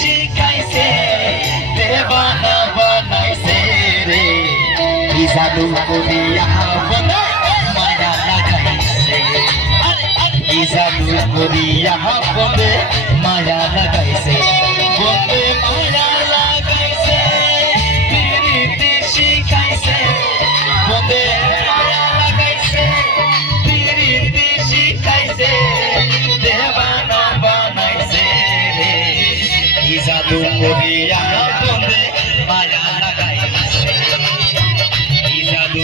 শিখাইছে দেবানা বানাইছে রে কি জাদু করিয়া বলে মায়া লাগাইছে কি জাদু করিয়া বলে মায়া লাগাইছে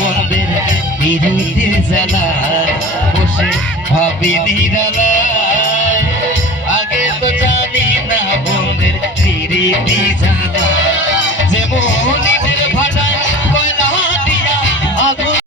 বন্ধের বিরুদ্ধে জ্বালা বসে ভাবি নিরালায়। আগে তো জানি না বন্ধের বিরুদ্ধে জ্বালা যেমন